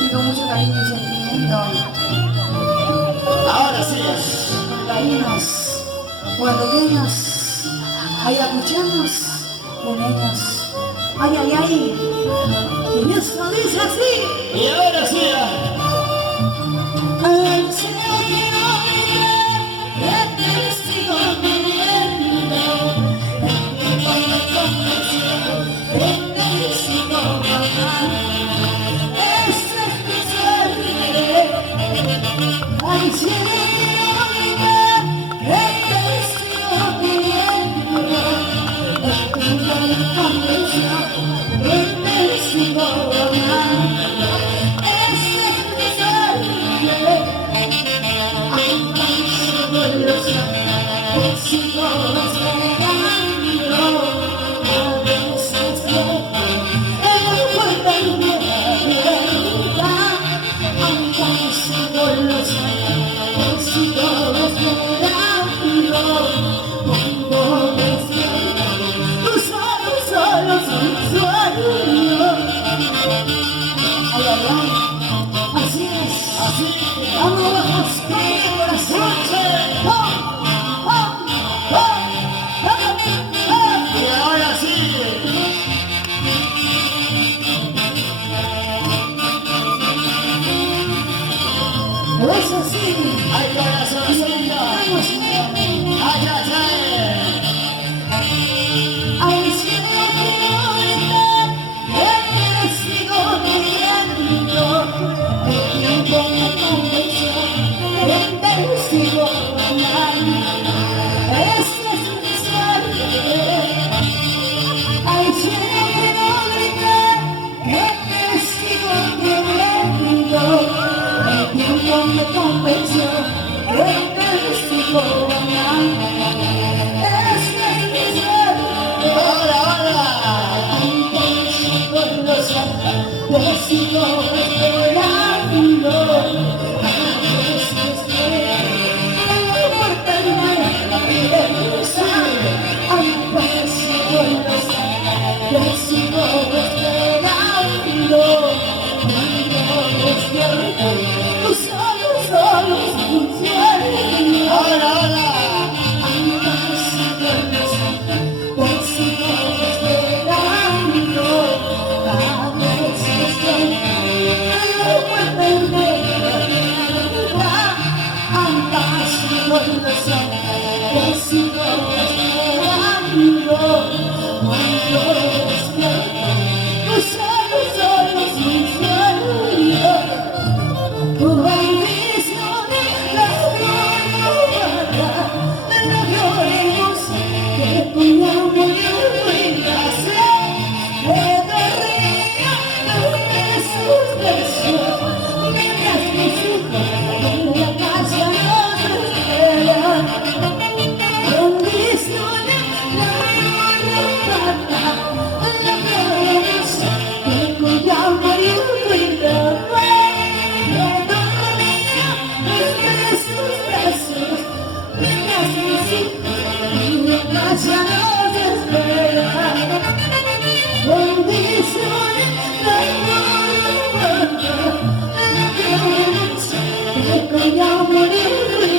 Y con mucho cariño y sentimiento. Ahora sí. Cariños, guardeños, ayacuchanos, puneños. Ay, ay, ay. Y esto dice así. Y ahora sí. Al cielo quiero mirar, te sigo viviendo. Cuando convenció, te sigo amando. Esta es mi suerte. Al cielo quiero mirar, te sigo viviendo. Cuando convenció, te sigo amando. Esta es mi suerte. Sigo esperando a veces encuéntrame la verdad, aunque sigo los años, sigo esperando cuando despierto, tú solo un sueño. Ay, ay, ay, así es, vamos con el corazón. Y ahora sí. Eso sí, Ay, corazoncito. Ay, ay, ay. al cielo quiero gritar, que te sigo viviendo. El tiempo me convenció, que te sigo amando. Esta es mi suerte. Al cielo quiero gritar, que te sigo viviendo. El tiempo me convenció, que te sigo amando. Esta es mi suerte. Ahora. Aunque sigo los años, te sigo esperando. A veces no importa nada que pensar. Aunque sigo los años, te sigo esperando. Cuando despierto, tú solo un sueño. Ahora. Aunque sigo los años, te sigo esperando. A veces encuéntrame la verdad, aunque sigo los años, te sigo esperando. Cuando despierto, tú solo un sueño. Tu bendición es la gloria, la gloria que tu amor y gracia me derría de sus besos, mientras mis hijos en la casa nos esperan. Bendiciones, la gloria, la gloria que tu amor y gracia ya nos espera. Bendiciones, la gloria, que con amor y